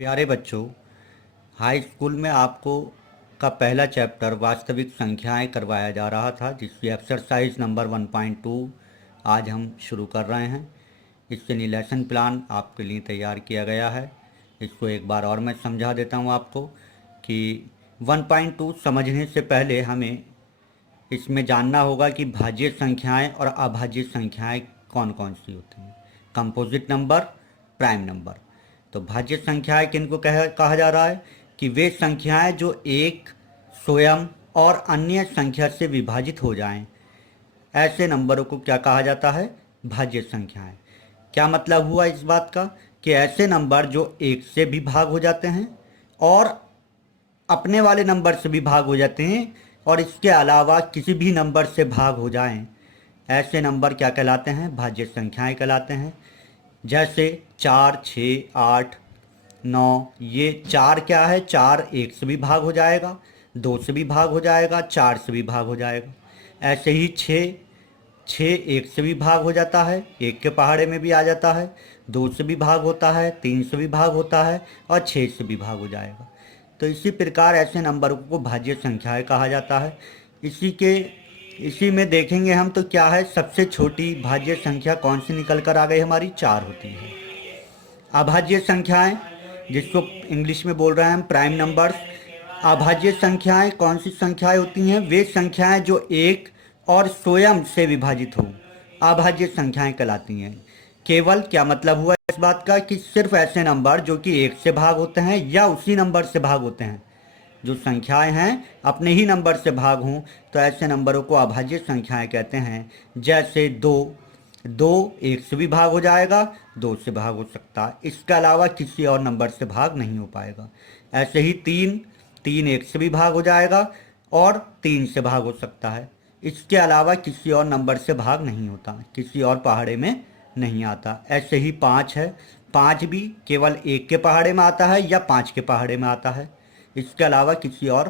प्यारे बच्चों, high school में आपको का पहला चैप्टर वास्तविक संख्याएं करवाया जा रहा था, जिसकी एक्सरसाइज नंबर 1.2 आज हम शुरू कर रहे हैं। इसके लिए लेसन प्लान आपके लिए तैयार किया गया है। इसको एक बार और मैं समझा देता हूं आपको कि 1.2 समझने से पहले हमें इसमें जानना होगा कि भाज्य संख्याएं और अभाज्य संख्याएं कौन कौन सी होती हैं। Composite number, prime number. तो भाज्य संख्याएं किनको कहा जा रहा है कि वे संख्याएं जो एक, स्वयं और अन्य संख्या से विभाजित हो जाएं, ऐसे नंबरों को क्या कहा जाता है? भाज्य संख्याएं। क्या मतलब हुआ इस बात का कि ऐसे नंबर जो एक से भी भाग हो जाते हैं और अपने वाले नंबर से भी भाग हो जाते हैं और इसके अलावा किसी भी नंबर से भाग हो जाएं, ऐसे नंबर क्या कहलाते हैं? भाज्य संख्याएं कहलाते हैं। जैसे 4, 6, 8, 9। ये 4 क्या है? 4 एक से भी भाग हो जाएगा, 2 से भी भाग हो जाएगा, 4 से भी भाग हो जाएगा। ऐसे ही 6, 6 एक से भी भाग हो जाता है, एक के पहाड़े में भी आ जाता है, 2 से भी भाग होता है, 3 से भी भाग होता है और 6 से भी भाग हो जाएगा। तो इसी प्रकार ऐसे नंबरों को भाज्य संख्याएं कहा जाता है। इसी में देखेंगे हम तो क्या है, सबसे छोटी भाज्य संख्या कौन सी निकल कर आ गई हमारी? 4 होती है। अभाज्य संख्याएं, जिसको इंग्लिश में बोल रहे हैं हम प्राइम नंबर्स। अभाज्य संख्याएं कौन सी संख्याएं होती हैं? वे संख्याएं जो एक और स्वयं से विभाजित हो, अभाज्य संख्याएं कहलाती हैं। केवल क्या मतलब हुआ इस बात का कि सिर्फ ऐसे नंबर जो कि एक से भाग होते हैं या उसी नंबर से भाग होते हैं, जो संख्याएं हैं अपने ही नंबर से भाग हों, तो ऐसे नंबरों को अभाज्य संख्याएं कहते हैं। जैसे 2, 2 एक से भी भाग हो जाएगा, 2 से भाग हो सकता है, इसके अलावा किसी और नंबर से भाग नहीं हो पाएगा। ऐसे ही 3, 3 एक से भी भाग हो जाएगा और 3 से भाग हो सकता है, इसके अलावा किसी और नंबर से भाग नहीं होता, किसी और पहाड़े में नहीं आता। ऐसे ही 5 है, 5 भी केवल एक के पहाड़े में आता है या 5 के पहाड़े में आता है, इसके अलावा किसी और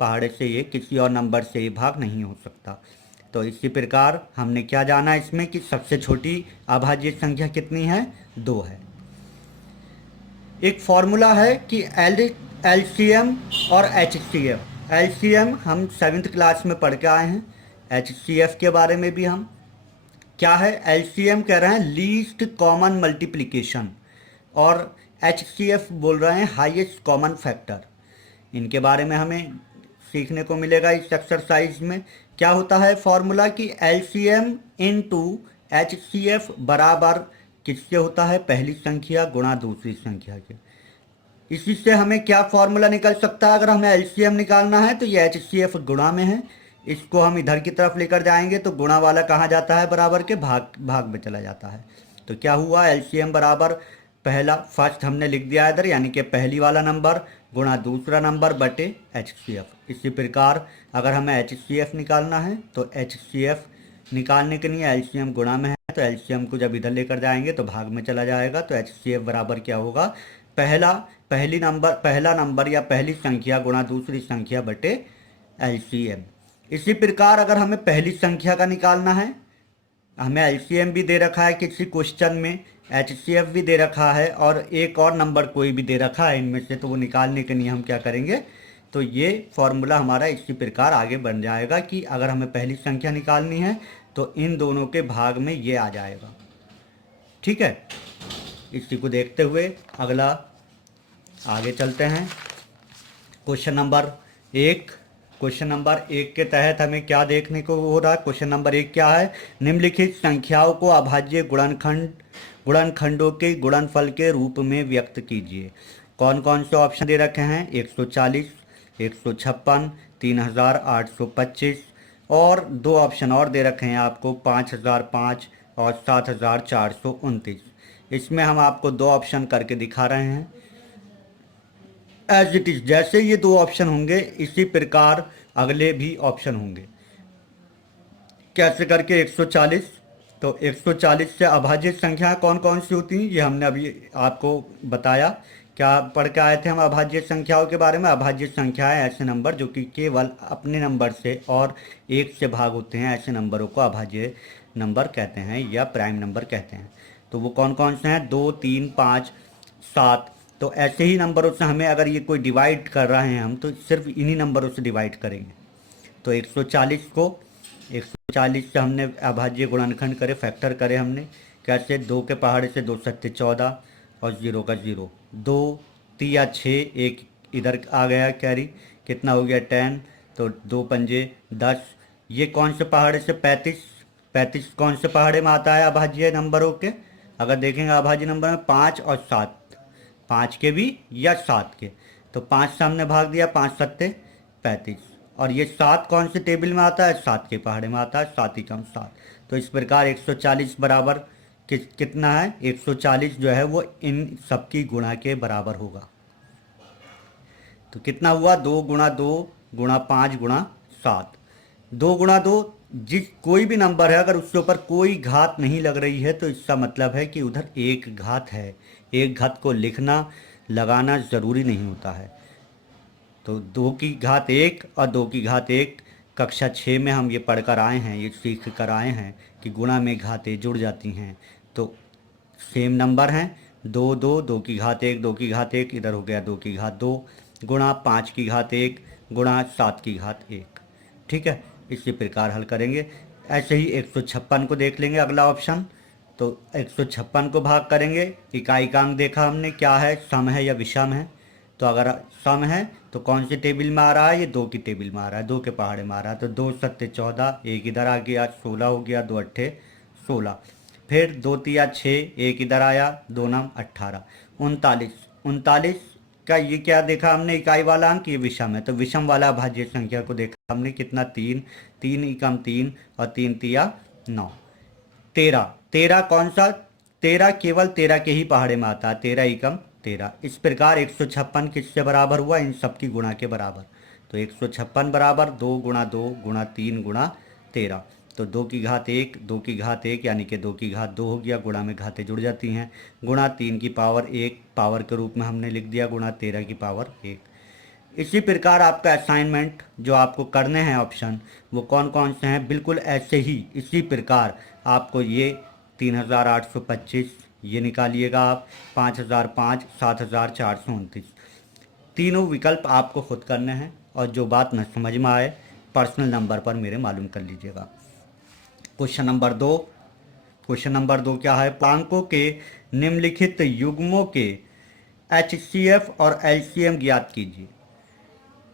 पहाड़े से ये, किसी और नंबर से ये भाग नहीं हो सकता। तो इसी प्रकार हमने क्या जाना इसमें कि सबसे छोटी अभाज्य संख्या कितनी है? 2 है। एक फॉर्मूला है कि एलसीएम और एचसीएफ। एलसीएम हम 7th क्लास में पढ़ के आए हैं, एचसीएफ के बारे में भी हम क्या है, एलसीएम कह रहे हैं लीस्ट कॉमन मल्टीप्लिकेशन, और एचसीएफ बोल रहे हैं हाईएस्ट कॉमन फैक्टर। इनके बारे में हमें सीखने को मिलेगा इस एक्सरसाइज में। क्या होता है फॉर्मूला कि एलसीएम इनटू एचसीएफ बराबर किससे होता है? पहली संख्या गुणा दूसरी संख्या के। इसी से हमें क्या फॉर्मूला निकल सकता है? अगर हमें एलसीएम निकालना है तो ये एचसीएफ गुणा में है, इसको हम इधर की तरफ लेकर जाएंगे तो गुणा वाला कहाँ जाता है? बराबर के भाग में चला जाता है। तो क्या हुआ? एलसीएम बराबर पहला, फर्स्ट हमने लिख दिया इधर, यानी कि पहली वाला नंबर गुणा दूसरा नंबर बटे एचसीएफ। इसी प्रकार अगर हमें एचसीएफ निकालना है तो एचसीएफ निकालने के लिए एलसीएम गुणा में है, तो एलसीएम को जब इधर लेकर जाएंगे तो भाग में चला जाएगा। तो एचसीएफ बराबर क्या होगा? पहला नंबर या पहली संख्या गुणा दूसरी संख्या बटे एलसीएम। इसी प्रकार अगर हमें पहली संख्या का निकालना है, हमें एलसीएम भी दे रखा है किसी क्वेश्चन में, एचसीएफ भी दे रखा है और एक और नंबर कोई भी दे रखा है इनमें से, तो वो निकालने के लिए हम क्या करेंगे? तो ये फॉर्मूला हमारा इसी प्रकार आगे बन जाएगा कि अगर हमें पहली संख्या निकालनी है तो इन दोनों के भाग में ये आ जाएगा। ठीक है, इसी को देखते हुए अगला आगे चलते हैं। Question number 1। क्वेश्चन नंबर 1 के तहत हमें क्या देखने को हो रहा है? क्वेश्चन नंबर 1 क्या है? निम्नलिखित संख्याओं को अभाज्य गुणनखंडों के गुणनफल के रूप में व्यक्त कीजिए। कौन कौन से ऑप्शन दे रखे हैं? 140, 156, 3825 और दो ऑप्शन और दे रखे हैं आपको, 5005 और 7429। इसमें हम आपको दो ऑप्शन करके दिखा रहे हैं एज इट इज। जैसे ये दो ऑप्शन होंगे इसी प्रकार अगले भी ऑप्शन होंगे। कैसे करके? 140, तो 140 से अभाज्य संख्या कौन कौन सी होती हैं ये हमने अभी आपको बताया। क्या पढ़ के आए थे हम अभाज्य संख्याओं के बारे में? अभाज्य संख्याएं ऐसे नंबर जो कि केवल अपने नंबर से और एक से भाग होते हैं, ऐसे नंबरों को अभाज्य नंबर कहते हैं या प्राइम नंबर कहते हैं। तो वो कौन कौन से हैं? 2, 3, 5, 7। तो ऐसे ही नंबरों से हमें अगर ये कोई डिवाइड कर रहे हैं हम, तो सिर्फ इन्हीं नंबरों से डिवाइड करेंगे। तो 140 को 140 से हमने अभाज्य गुणनखंड करे, फैक्टर करे हमने। कैसे? 2 के पहाड़े से 2 सत्ते 14 और 0 का 0, 2 तिया 6, एक इधर आ गया कैरी, कितना हो गया 10, तो 2 पंजे 10। ये कौन से पहाड़े से? 35। 35 कौन से पहाड़े में आता है अभाज्य नंबरों के? अगर देखेंगे अभाज्य नंबर में 5 और 7, 5 के भी या 7 के, तो 5 से हमने भाग दिया, 5 सत्ते 35। और ये 7 कौन से टेबल में आता है? 7 के पहाड़े में आता है, 7 एकम 7। तो इस प्रकार 140 बराबर कितना है? 140 जो है वो इन सबकी गुणा के बराबर होगा। तो कितना हुआ? 2 गुणा 2 गुणा 5 गुणा 7। 2 गुणा 2, जिस कोई भी नंबर है अगर उसके ऊपर कोई घात नहीं लग रही है तो इसका मतलब है कि उधर एक घात है। एक घात को लिखना लगाना ज़रूरी नहीं होता है। तो 2 की घात 1 और 2 की घात 1 कक्षा 6 में हम ये पढ़ कर आए हैं, ये सीख कर आए हैं कि गुणा में घातें जुड़ जाती हैं। तो सेम नंबर हैं, 2 2, 2 की घात 1, 2 की घात 1, इधर हो गया 2 की घात 2, गुणा 5 की घात 1 गुणा 7 की घात 1। ठीक है, इसी प्रकार हल करेंगे। ऐसे ही 156 को देख लेंगे, अगला ऑप्शन। तो 156 को भाग करेंगे, इकाई कांक देखा हमने क्या है, सम है या विषम है। तो अगर सम है तो कौन सी टेबल में आ रहा है? ये 2 की टेबल में आ रहा है, 2 के पहाड़े में आ रहा है। तो 2 सत्ते 14, एक इधर आ गया, 16 हो गया, 2 अट्ठे 16। फिर 2 तिया 6, एक इधर आया, 2 नम 18, 39। 39 का ये क्या देखा हमने? इकाई वाला अंक, ये विषम है। तो विषम वाला भाज्य संख्या को देखा हमने, कितना? 3, 3 एकम 3 और 3 तिया 9। 13, 13 कौन सा? 13 केवल 13 के ही पहाड़े में आता है, 13 एकम 13। इस प्रकार 156 किससे बराबर हुआ? इन सब की गुणा के बराबर। तो 156 बराबर 2 गुणा 2 गुणा 3 गुणा 13। तो 2 की घात 1, 2 की घात 1 यानी कि 2 की घात 2 हो गया, गुणा में घातें जुड़ जाती हैं, गुणा 3 की पावर 1 पावर के रूप में हमने लिख दिया, गुणा 13 की पावर 1। इसी प्रकार आपका असाइनमेंट जो आपको करने हैं ऑप्शन, वो कौन कौन से हैं? बिल्कुल ऐसे ही इसी प्रकार आपको ये 3825 ये निकालिएगा आप, 5005, 7429, तीनों विकल्प आपको खुद करने हैं। और जो बात न समझ में आए पर्सनल नंबर पर मेरे मालूम कर लीजिएगा। Question number 2। क्वेश्चन नंबर 2 क्या है? पूर्णांकों के निम्नलिखित युग्मों के HCF और LCM ज्ञात कीजिए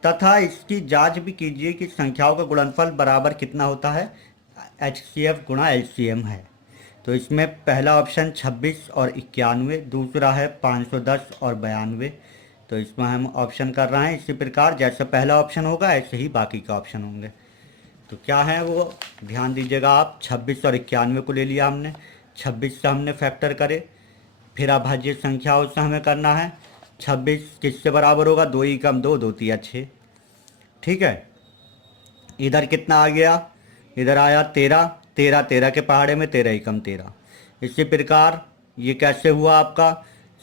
तथा इसकी जांच भी कीजिए कि संख्याओं का गुणनफल बराबर कितना होता है। HCF गुणा LCM है। तो इसमें पहला ऑप्शन 26 और 91, दूसरा है 510 और 92। तो इसमें हम ऑप्शन कर रहे हैं इसी प्रकार, जैसे पहला ऑप्शन होगा ऐसे ही बाकी के ऑप्शन होंगे। तो क्या है वो ध्यान दीजिएगा आप। 26 और 91 को ले लिया हमने, 26 से हमने फैक्टर करे, फिर अभाज्य संख्याओं से हमें करना है। 26 किससे बराबर होगा? 2 एकम 2, 2 तिया 6। ठीक है, इधर कितना आ गया? इधर आया 13, 13 13 के पहाड़े में, 13 एकम 13। इसी प्रकार ये कैसे हुआ आपका?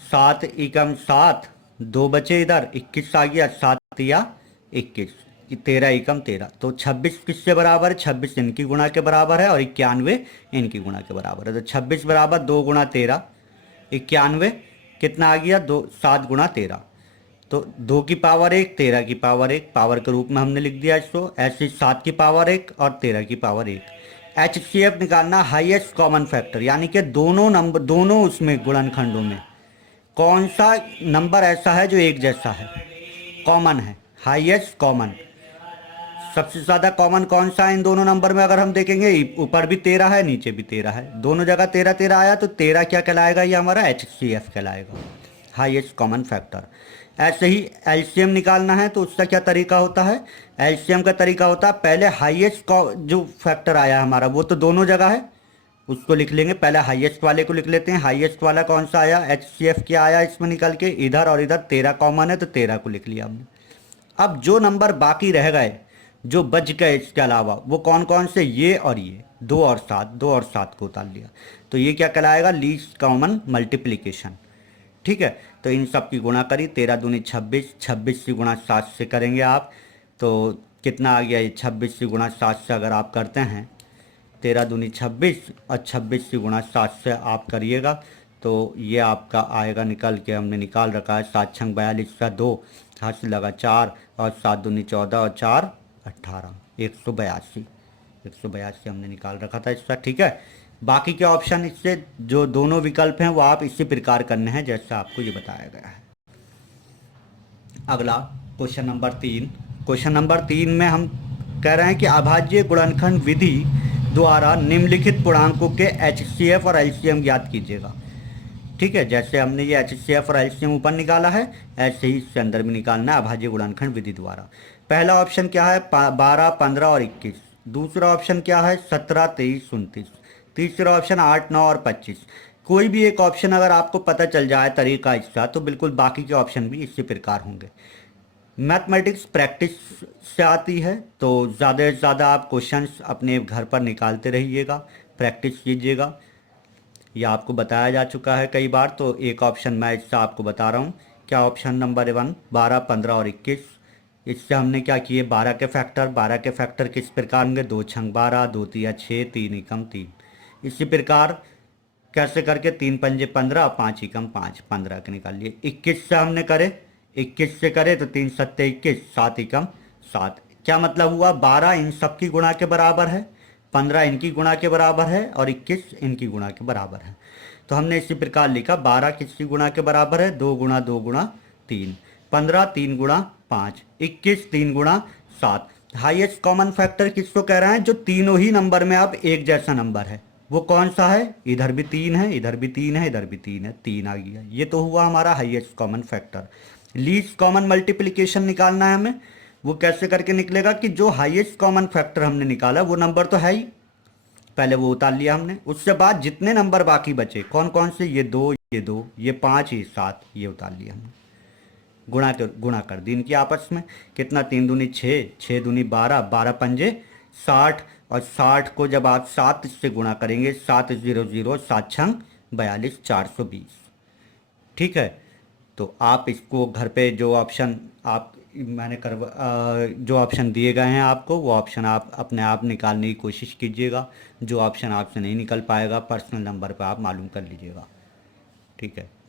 7 एकम 7, 2 बचे इधर, 21 आ गया, 7 या 21, 13 एकम 13। तो 26 किससे बराबर है? 26 इनकी गुणा के बराबर है और 91 इनकी गुणा के बराबर है। तो 26 बराबर 2 गुणा 13, 91 कितना आ गया? 2 7 गुणा 13। तो 2 की पावर 1, 13 की पावर 1 पावर के रूप में हमने लिख दिया इसको। ऐसे 7 की पावर 1 और 13 की पावर 1। HCF निकालना, हाईएस्ट कॉमन फैक्टर, यानी कि दोनों नंबर, दोनों उसमें गुणनखंडों में कौन सा नंबर ऐसा है जो एक जैसा है, कॉमन है, हाईएस्ट कॉमन। सबसे ज़्यादा कॉमन कौन सा है इन दोनों नंबर में? अगर हम देखेंगे ऊपर भी 13 है, नीचे भी 13 है, दोनों जगह 13 13 आया, तो 13 क्या कहलाएगा? ये हमारा HCF कहलाएगा, हाईएस्ट कॉमन फैक्टर। ऐसे ही LCM निकालना है तो उसका क्या तरीका होता है? LCM का तरीका होता है, पहले हाईएस्ट जो फैक्टर आया हमारा वो तो दोनों जगह है, उसको लिख लेंगे। पहले हाईएस्ट वाले को लिख लेते हैं। हाईएस्ट वाला कौन सा आया? HCF क्या आया इसमें निकल के? इधर और इधर 13 कॉमन है तो 13 को लिख लिया हमने। अब जो नंबर बाकी रह गए, जो बच गए इसके अलावा, वो कौन कौन से? ये और ये 2 और 7, 2 और 7 को उतार लिया। तो ये क्या कहलाएगा? Least common multiplication. ठीक है, तो इन सब की गुणा करी, 13 दूनी 26, 26 की गुणा 7 से करेंगे आप तो कितना आ गया? ये 26 की गुणा 7 से अगर आप करते हैं, 13 दूनी 26 और 26 की गुणा 7 से आप करिएगा तो ये आपका आएगा, निकल के हमने निकाल रखा है 7 छंग 42 का 2, हाथ से लगा 4 और 7 दूनी 14 और 4 18, 182 हमने निकाल रखा था इसका। ठीक है, बाकी के ऑप्शन इससे जो दोनों विकल्प हैं वो आप इसी प्रकार करने हैं जैसा आपको ये बताया गया है। अगला क्वेश्चन नंबर 3। क्वेश्चन नंबर 3 में हम कह रहे हैं कि अभाज्य गुणनखंड विधि द्वारा निम्नलिखित पूर्णांकों के एचसीएफ और एलसीएम ज्ञात कीजिएगा। ठीक है, जैसे हमने ये एचसीएफ और एलसीएम ऊपर निकाला है, ऐसे ही इससे अंदर भी निकालना है अभाज्य गुणनखंड विधि द्वारा। पहला ऑप्शन क्या है, 12, 15 और 21। दूसरा ऑप्शन क्या है, 17, 23, 29। तीसरा ऑप्शन 8, 9 और 25। कोई भी एक ऑप्शन अगर आपको पता चल जाए तरीका इसका, तो बिल्कुल बाकी के ऑप्शन भी इसी प्रकार होंगे। मैथमेटिक्स प्रैक्टिस से आती है, तो ज़्यादा से ज़्यादा आप क्वेश्चंस अपने घर पर निकालते रहिएगा, प्रैक्टिस कीजिएगा। यह आपको बताया जा चुका है कई बार, तो एक ऑप्शन मैं इससे आपको बता रहा हूँ। क्या ऑप्शन नंबर 1, 12, 15 और 21। इससे हमने क्या किए, 12 के फैक्टर किस प्रकार होंगे, 2 छंग 12, 2 तिया 6, 3 एकम 3। इसी प्रकार कैसे करके 3 पंजे 15, 5 एकम 5, 15 के निकाल लिए। 21 से हमने करे, 21 से करे तो 3 सत्ते 21, 7 एकम 7। क्या मतलब हुआ, 12 इन सब की गुणा के बराबर है, 15 इनकी गुणा के बराबर है और 21 इनकी गुणा के बराबर है। तो हमने इसी प्रकार लिखा, 12 किसकी गुणा के बराबर है, 2 गुणा 2 गुणा 3, 15 3 गुणा 5, 21 3 गुणा 7। हाईएस्ट कॉमन फैक्टर किसको कह रहे हैं, जो तीनों ही नंबर में अब एक जैसा नंबर है, वो कौन सा है, इधर भी 3 है, इधर भी 3 है, इधर भी 3 है, 3 आ गया। ये तो हुआ हमारा highest common factor. Least common multiplication निकालना है हमें। वो कैसे करके निकलेगा कि जो हाईएस्ट कॉमन फैक्टर हमने निकाला वो नंबर तो है ही, पहले वो उतार लिया हमने, उससे बाद जितने नंबर बाकी बचे कौन कौन से, ये 2, ये 2, ये 5, ये 7, ये उतार लिया हमने, गुणा कर दी इनकी आपस में। कितना, 3 दूनी 6, 6 दूनी 12, 12 पंजे 60, और 60 को जब आप 7 से गुणा करेंगे, 7 0 0, 7 छंग 42, 420। ठीक है, तो आप इसको घर पे जो ऑप्शन आप मैंने जो ऑप्शन दिए गए हैं आपको, वो ऑप्शन आप अपने आप निकालने की कोशिश कीजिएगा। जो ऑप्शन आपसे नहीं निकल पाएगा, पर्सनल नंबर पर आप मालूम कर लीजिएगा। ठीक है।